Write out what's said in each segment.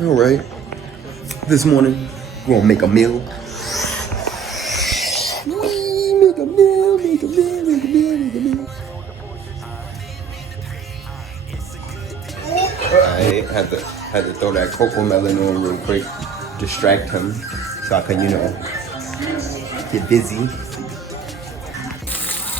All right. This morning, we're gonna make a meal. Make a meal, make a meal, make a meal, make a meal. I had to throw that cocoa melon on real quick, distract him, so I can, get busy.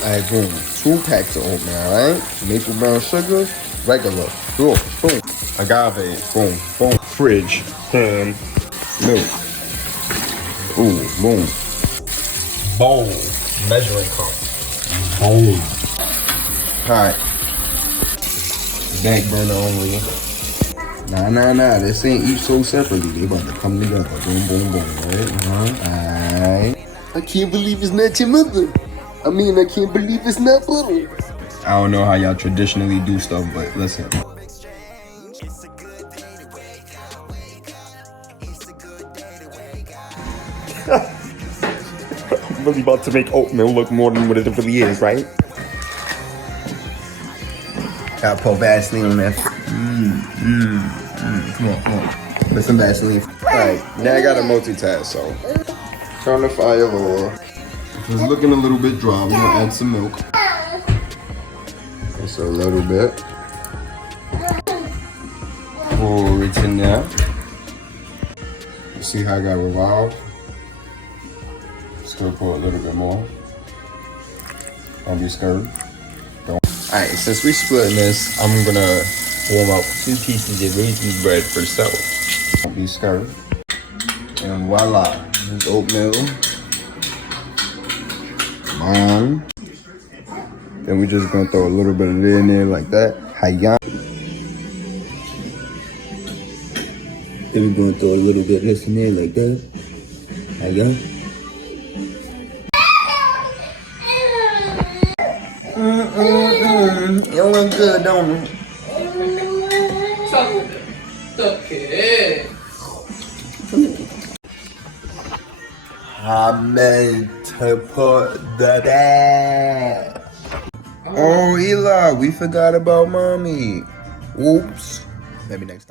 Alright, boom. 2 packs of oatmeal, alright? Maple brown sugar, regular, boom, boom. Agave, boom, boom. Fridge, ham, milk. Ooh, boom. Bowl, measuring cup. Boom. Alright. Back burner only. Nah. This ain't each so separately. They about to come together. Boom, boom, boom, right? Alright. I can't believe it's not your mother. I can't believe it's not butter. I don't know how y'all traditionally do stuff, but listen. I'm really about to make oatmeal look more than what it really is, right? Gotta put Vaseline on that. Come on. Put some Vaseline. Alright, now I gotta multitask, so. Turn the fire low. If it's looking a little bit dry, we're gonna add some milk. Just a little bit. Pour it in there. You see how I got revolved? Still pour a little bit more. Don't be scared. Alright, since we splitting this, I'm gonna warm up 2 pieces of raisin bread for self. Don't be scared. And voila, this oatmeal. Then we just gonna throw a little bit of it in there like that. Hiya. Then we're gonna throw a little bit of this in there like that. Hiya. It look good, don't it? I meant to put the bag. Oh, Eli, we forgot about mommy. Oops. Maybe next time.